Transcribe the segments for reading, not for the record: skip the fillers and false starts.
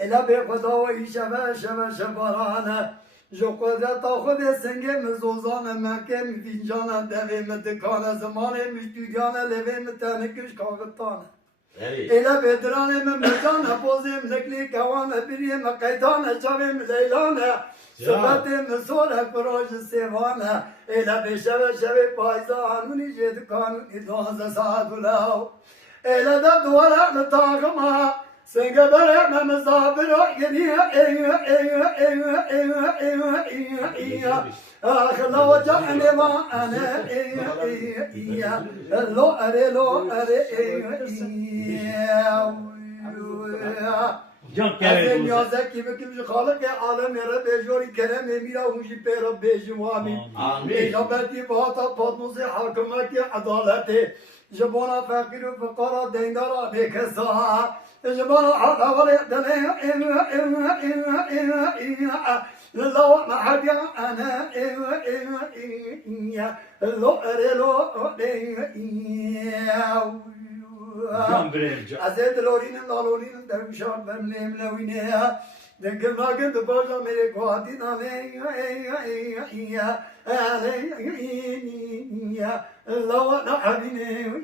إلا بخداوي شبا شبا شبرانا جو قدرت خود سنگ مزوزان مکم فینجانا دوی مدکانا زمان مشتوگانا لوی متنکش کاغتانا إلا بدراني من مجانا بوزي نكلي كوانا بري مقيدانا شابي مليلانا سبتي من صورة فروش السيوانا إلا بشبه شبه بايزا عنوني جيد قانون إدوانزا ساعد ولاو إلا دب دورا مطاقما سنگ برق مزابر ينيا أخلا وجعني ما أنا لو أري لو أري أزين يا زكي بكم خالق عالم يا رب جوري كرم ميرا وجي بيرا بيجوامي آمين يا بدي باتا بطنوزي حكمك عدالتي جبونا فقير فقراء ديندارا بكسا جبونا حقا ولي لو ما حد أنا لو أري أزيد لورين لورين درمشان بمليم لوينها دنقل قد بوجه ميري قواتين لو نحبيني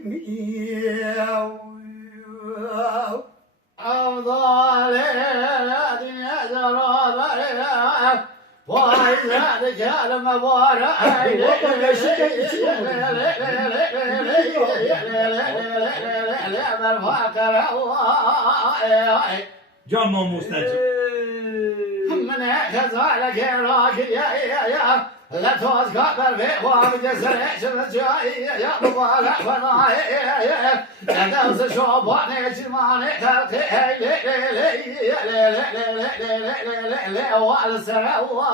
أفضل الدنيا زرابة وعزة كلمة بارة جمع مستجب من كذلك راكي يا لا تذكر في وامد سريش الجاي يا مبارك فناي لا تنسى شوباني جماني تلقي لي وعلى السراوي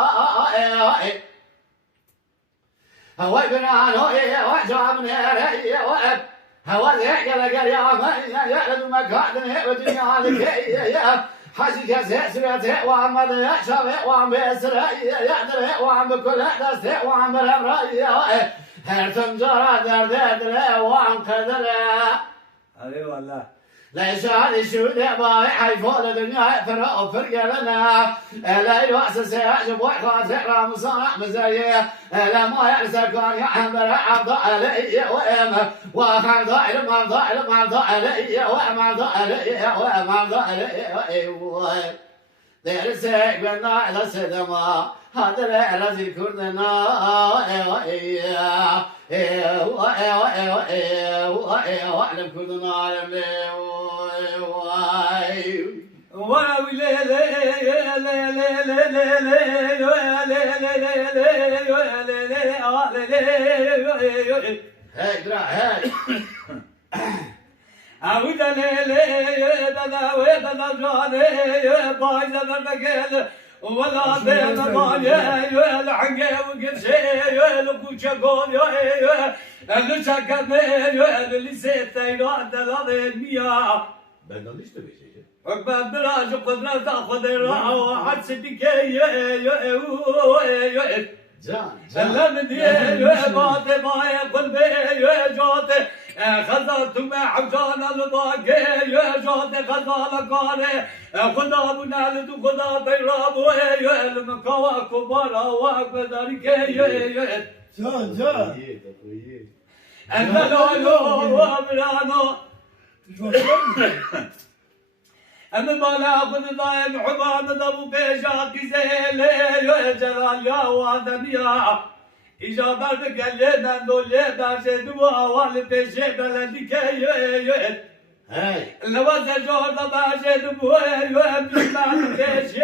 هو بنانو وجامني هو ذيك القريام يا المكان ودنيا لك حاجي كاسة سرعة وعم ذي شافع وعم بسرعة يقدر وعم بكل دست وعم برمرة هرتم جرى درد وعم قدر هذه والله ليش هذه شو دبا حيفوت الدنيا فرق فرق لنا لا يوحس سيعجب ويخاف رام صنع مزايا لا ما يعرف كان يحمل عبد علي وام وخم ضائر ما ضائر ما ضائر وما ضائر وما ضائر درسك بنا إلى سدما هذا الذي كرنا وعلم كرنا علم أعود لي بلا وبلا جاني بايز بالمكان ولا بين مالي الحقي وقرشي الكوشة قول اللي شكمل اللي سيتين عند المياه بدنا نشتري شيء أقبل براج قدرة تأخذ الراحة وحد صديقي جان لمدي باطي باي قلبي جوتي خذلت مع حجان الباقي جوتي خذل قاري خدا بنالد خدا بيراب المكوا كبارا واقبل ذلك جان أنا لولو وأمرانو أما ما ناخذ ضايم حبان ضبو بيجا كزيل جلال يا وادميا إجا بردك اللي من دولي برشي دوا والي بيشي بلدك هاي لوزة جورد برشي دوا من بيشي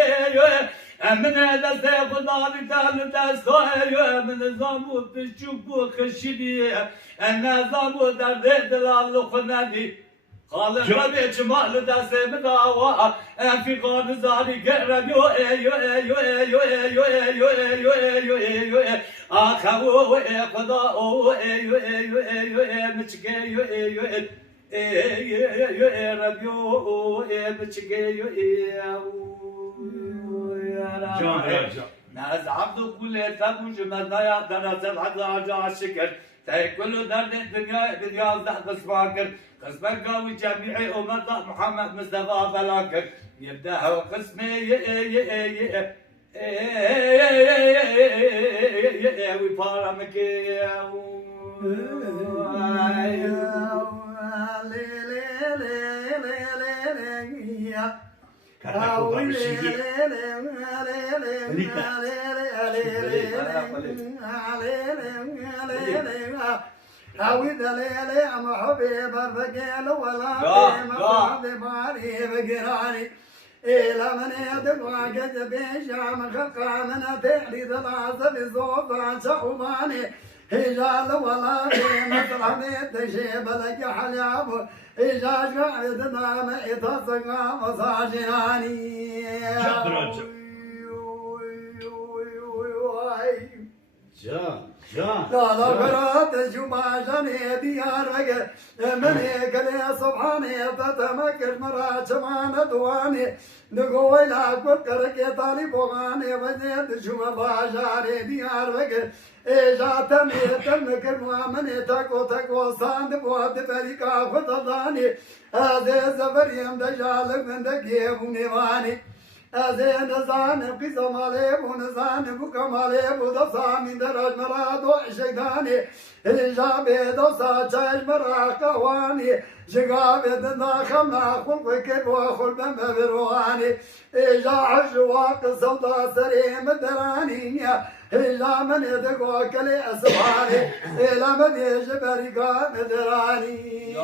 من هذا سيف ضابي تان دستوي من زامو تشوفو خشبي أنا زامو دردي دلال خنادي قال ربي جمال دست مداوا في قان زاري قرب يو يو اخو خدا يو مچگه يو ربيو مچگه جان راجع ناز عبد كل تبوج مدايا درس الحق رجع الشكر كل درد الدنيا بديا زحف سباكر قسمك قوي جميعي أمة محمد مصطفى بلاكر يبدأ قسمي ويفارمك عود ليلي أم حبيب الرجال ولا بيم باري بقراني إلى من يدق قد بيشام خلقا من تحلي ثلاثة بزوفا شعباني هجال ولا بيم سلامي تشيب لك حلياب إجاج قاعد نام إتصقى مصاجراني جان راجع جان لا لا قرات جماجني ديار وقت مني كلي صبحاني تتمكش مرات شمان دواني نقول لا كرك طالي بوغاني وزيد شما باجاري ديار وقت إجاتني تمك المؤمني تكو صاند بواد بريكا خطداني هذا زبريم دجالك من دقيبوني واني أزين زان في زمالي ونزان بكمالي بدفع من درج مراد وشيطاني الجابي دوسا جاج مراك واني جقابي دنا خمنا خلق كيف وخل بن برواني إجا حجواك صوتا سريم دراني إجا من يدقوا كلي أسواني إلا من يجبري قام دراني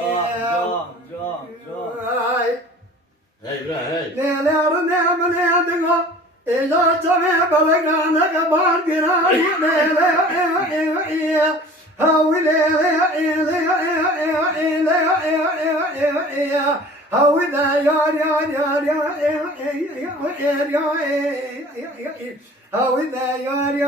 جان هاي ليلة رنيم ليدقو إذا جمع بلغانا كبار قراري ليلة هاوي ليلة هاوي ذا يار هاوي ذا يار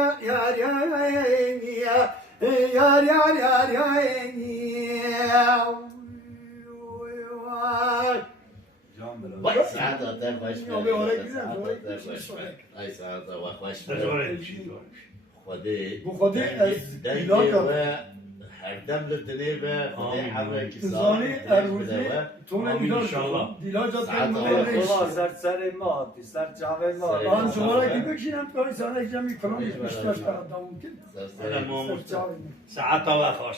وای ساعت در باش ای ساعت و خوش خودی خودی از دنگی و هر دم لدنی به خودی حمله زانی اروزی تو آمین انشالله. دیلا جات خدا سر ما سر جاوه ما آن شما را که بکشینم کاری سانه جمعی کنم بیشتر دارم که ساعت و خوش